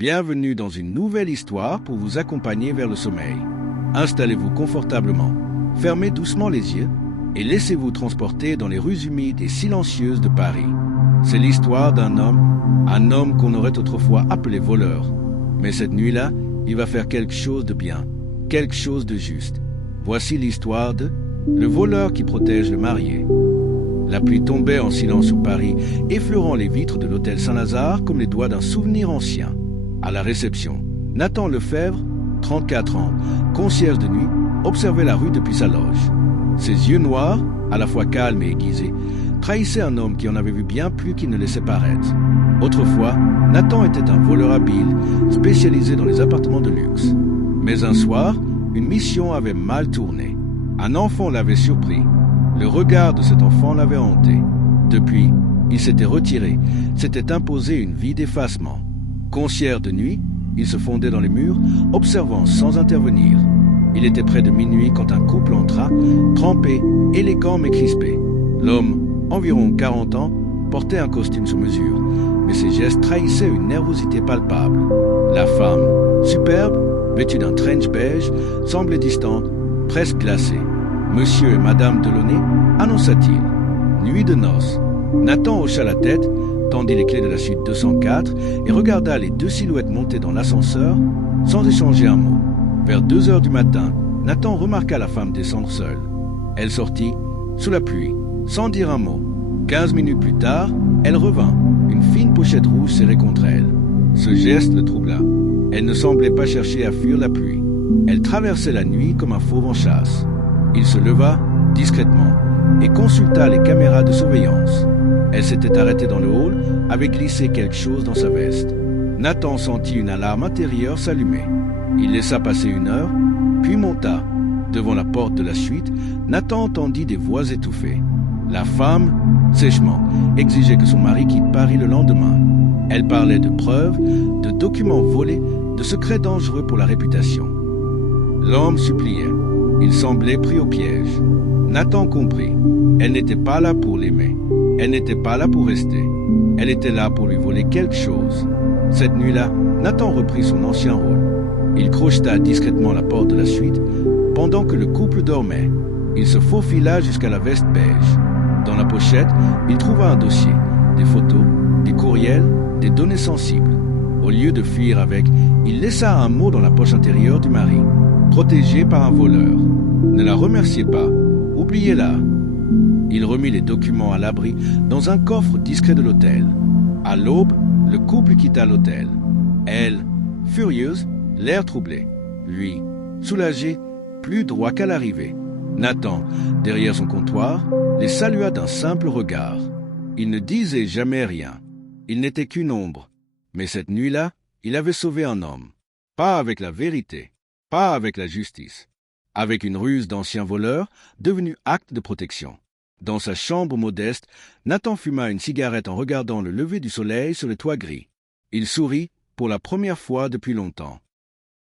Bienvenue dans une nouvelle histoire pour vous accompagner vers le sommeil. Installez-vous confortablement, fermez doucement les yeux et laissez-vous transporter dans les rues humides et silencieuses de Paris. C'est l'histoire d'un homme qu'on aurait autrefois appelé voleur. Mais cette nuit-là, il va faire quelque chose de bien, quelque chose de juste. Voici l'histoire de le voleur qui protège le marié. La pluie tombait en silence sur Paris, effleurant les vitres de l'hôtel Saint-Lazare comme les doigts d'un souvenir ancien. À la réception, Nathan Lefebvre, 34 ans, concierge de nuit, observait la rue depuis sa loge. Ses yeux noirs, à la fois calmes et aiguisés, trahissaient un homme qui en avait vu bien plus qu'il ne laissait paraître. Autrefois, Nathan était un voleur habile, spécialisé dans les appartements de luxe. Mais un soir, une mission avait mal tourné. Un enfant l'avait surpris. Le regard de cet enfant l'avait hanté. Depuis, il s'était retiré, s'était imposé une vie d'effacement. Concierge de nuit, il se fondait dans les murs, observant sans intervenir. Il était près de minuit quand un couple entra, trempé, élégant mais crispé. L'homme, environ 40 ans, portait un costume sur mesure, mais ses gestes trahissaient une nervosité palpable. La femme, superbe, vêtue d'un trench beige, semblait distante, presque glacée. « Monsieur et Madame Delaunay » annonça-t-il. Nuit de noces. Nathan hocha la tête, tendit les clés de la suite 204 et regarda les deux silhouettes monter dans l'ascenseur sans échanger un mot. Vers 2 heures du matin, Nathan remarqua la femme descendre seule. Elle sortit, sous la pluie, sans dire un mot. 15 minutes plus tard, elle revint, une fine pochette rouge serrée contre elle. Ce geste le troubla. Elle ne semblait pas chercher à fuir la pluie. Elle traversait la nuit comme un fauve en chasse. Il se leva, discrètement, et consulta les caméras de surveillance. Elle s'était arrêtée dans le hall, avait glissé quelque chose dans sa veste. Nathan sentit une alarme intérieure s'allumer. Il laissa passer 1 heure, puis monta. Devant la porte de la suite, Nathan entendit des voix étouffées. La femme, sèchement, exigeait que son mari quitte Paris le lendemain. Elle parlait de preuves, de documents volés, de secrets dangereux pour la réputation. L'homme suppliait. Il semblait pris au piège. Nathan comprit. Elle n'était pas là pour l'aimer. Elle n'était pas là pour rester. Elle était là pour lui voler quelque chose. Cette nuit-là, Nathan reprit son ancien rôle. Il crocheta discrètement la porte de la suite pendant que le couple dormait. Il se faufila jusqu'à la veste beige. Dans la pochette, il trouva un dossier, des photos, des courriels, des données sensibles. Au lieu de fuir avec, il laissa un mot dans la poche intérieure du mari. Protégé par un voleur. Ne la remerciez pas. Oubliez-la. Il remit les documents à l'abri dans un coffre discret de l'hôtel. À l'aube, le couple quitta l'hôtel. Elle, furieuse, l'air troublé. Lui, soulagé, plus droit qu'à l'arrivée. Nathan, derrière son comptoir, les salua d'un simple regard. Il ne disait jamais rien. Il n'était qu'une ombre. Mais cette nuit-là, il avait sauvé un homme. Pas avec la vérité, pas avec la justice. Avec une ruse d'ancien voleur, devenu acte de protection. Dans sa chambre modeste, Nathan fuma une cigarette en regardant le lever du soleil sur les toits gris. Il sourit pour la première fois depuis longtemps.